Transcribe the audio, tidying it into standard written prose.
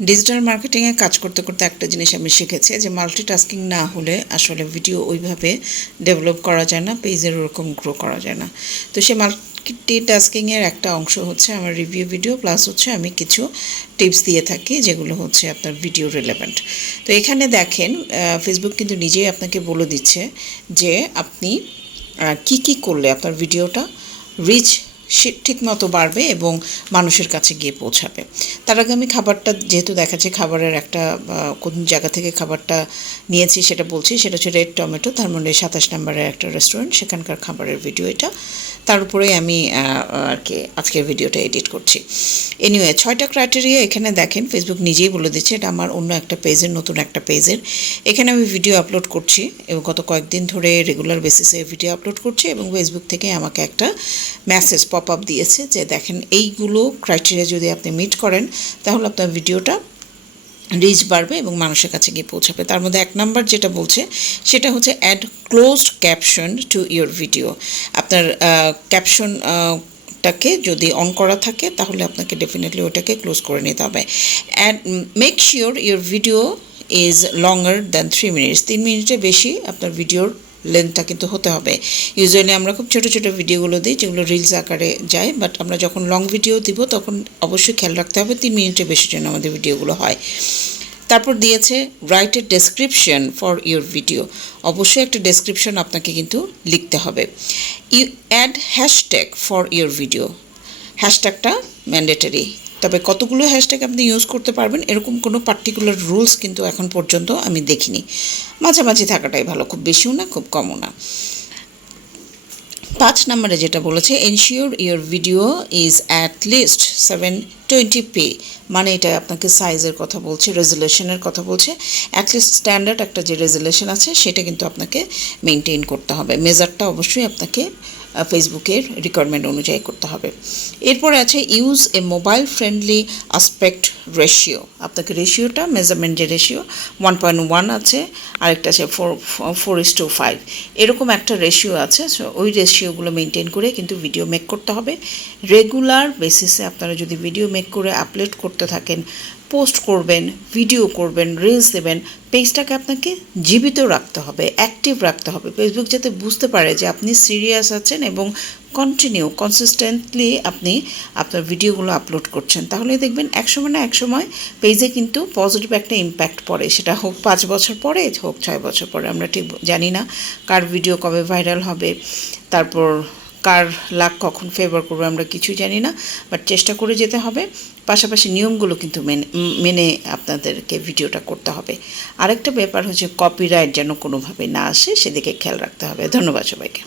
Digital মার্কেটিংয়ে কাজ করতে করতে একটা জিনিস আমি শিখেছি যে মাল্টিটাস্কিং না হলে আসলে ভিডিও ওইভাবে ডেভেলপ করা যায় না, পেজের ওরকম গ্রো করা যায় না। তো সেই মাল্টিটাস্কিংয়ের একটা অংশ হচ্ছে আমার রিভিউ ভিডিও, প্লাস হচ্ছে আমি কিছু টিপস দিয়ে থাকি যেগুলো হচ্ছে আপনার ভিডিও রিলেভেন্ট। তো এখানে দেখেন ফেসবুক কিন্তু নিজেই আপনাকে বলে দিচ্ছে যে আপনি কি করলে আপনার ভিডিওটা রিচ ঠিক মতো বাড়বে এবং মানুষের কাছে গিয়ে পৌঁছাবে। তার আগে আমি খাবারটা যেহেতু দেখাচ্ছে, খাবারের একটা কোন জায়গা থেকে খাবারটা নিয়েছি সেটা বলছি। সেটা হচ্ছে রেড টমেটো, তার মানে 27 নম্বরের একটা রেস্টুরেন্ট, সেখানকার খাবারের ভিডিও এটা। তার উপরে আমি আর কি আজকের ভিডিওটা এডিট করছি। এনিওয়ে 6টা ক্রাইটেরিয়া এখানে দেখেন ফেসবুক নিজেই বলে দিচ্ছে। এটা আমার অন্য একটা পেজের, নতুন একটা পেজের। এখানে আমি ভিডিও আপলোড করছি এবং গত কয়েকদিন ধরে রেগুলার বেসিসে ভিডিও আপলোড করছি এবং ফেসবুক থেকে আমাকে একটা মেসেজ পপ আপ দিয়েছে যে দেখেন এইগুলো ক্রাইটেরিয়া যদি আপনি মিট করেন তাহলে আপনার ভিডিওটা রিচ বাড়বে এবং মানুষের কাছে গিয়ে পৌঁছাবে। তার মধ্যে 1 নাম্বার যেটা বলছে সেটা হচ্ছে add closed caption to your video. আপনার ক্যাপশন টাকে যদি অন করা থাকে তাহলে আপনাকে ডেফিনেটলি ওটাকে ক্লোজ করে নিতে হবে। And make sure your video is longer than 3 minutes. 3 মিনিটের বেশি আপনার ভিডিওর লেন্থটা কিন্তু হতে হবে। ইউজুয়ালি আমরা খুব ছোটো ছোটো ভিডিওগুলো দিই যেগুলো রিলস আকারে যায়, বাট আমরা যখন লং ভিডিও দিব তখন অবশ্যই খেয়াল রাখতে হবে 3 মিনিটের বেশি যেন আমাদের ভিডিওগুলো হয়। তারপর দিয়েছে write a description for your video. অবশ্যই একটা ডেসক্রিপশন আপনাকে কিন্তু লিখতে হবে। You add hashtag for your video. হ্যাশট্যাগটা ম্যান্ডেটরি, তবে কতগুলো হ্যাশট্যাগ আপনি ইউজ করতে পারবেন এরকম কোনো পার্টিকুলার রুলস কিন্তু এখন পর্যন্ত আমি দেখিনি। মাঝামাঝি থাকাটাই ভালো, খুব বেশিও না খুব কমও না। 5 নম্বরে যেটা বলেছে ensure your video is at least 720p, মানে এটা আপনাকে সাইজের কথা বলছে, রেজুলেশনের কথা বলছে। অ্যাটলিস্ট স্ট্যান্ডার্ড একটা যে রেজুলেশন আছে সেটা কিন্তু আপনাকে মেনটেন করতে হবে। মেজারটা অবশ্যই আপনাকে ফেসবুকের রিকোয়ারমেন্ট অনুযায়ী করতে হবে। এরপরে আছে use a mobile friendly aspect ratio. আপনাকে রেশিওটা, মেজারমেন্ট যে রেশিও 1.1 আছে, আরেকটা আছে 4:5, এরকম একটা রেশিও আছে। সো ওই রেশিওগুলো মেনটেন করে কিন্তু ভিডিও মেক করতে হবে। রেগুলার বেসিসে আপনারা যদি ভিডিও মেক করে আপলোড করতে থাকেন, পোস্ট করবেন, ভিডিও করবেন, রিলস দেবেন, পেজটাকে আপনাকে জীবিত রাখতে হবে, অ্যাক্টিভ রাখতে হবে। ফেসবুক যাতে বুঝতে পারে যে আপনি সিরিয়াস আছেন এবং কনসিস্টেন্টলি আপনি আপনার ভিডিওগুলো আপলোড করছেন, তাহলে দেখবেন একসময় না একসময় পেজে কিন্তু পজিটিভ একটা ইম্প্যাক্ট পড়ে। সেটা হোক 5 বছর পরে, হোক 6 বছর পরে, আমরা ঠিক জানি না কার ভিডিও কবে ভাইরাল হবে, তারপর কার লাক কখন ফেভার করবে, আমরা কিছুই জানি না। বাট চেষ্টা করে যেতে হবে, পাশাপাশি নিয়মগুলো কিন্তু মেনে আপনাদেরকে ভিডিওটা করতে হবে। আরেকটা ব্যাপার হচ্ছে কপিরাইট যেন কোনোভাবে না আসে, সেদিকে খেয়াল রাখতে হবে। ধন্যবাদ সবাইকে।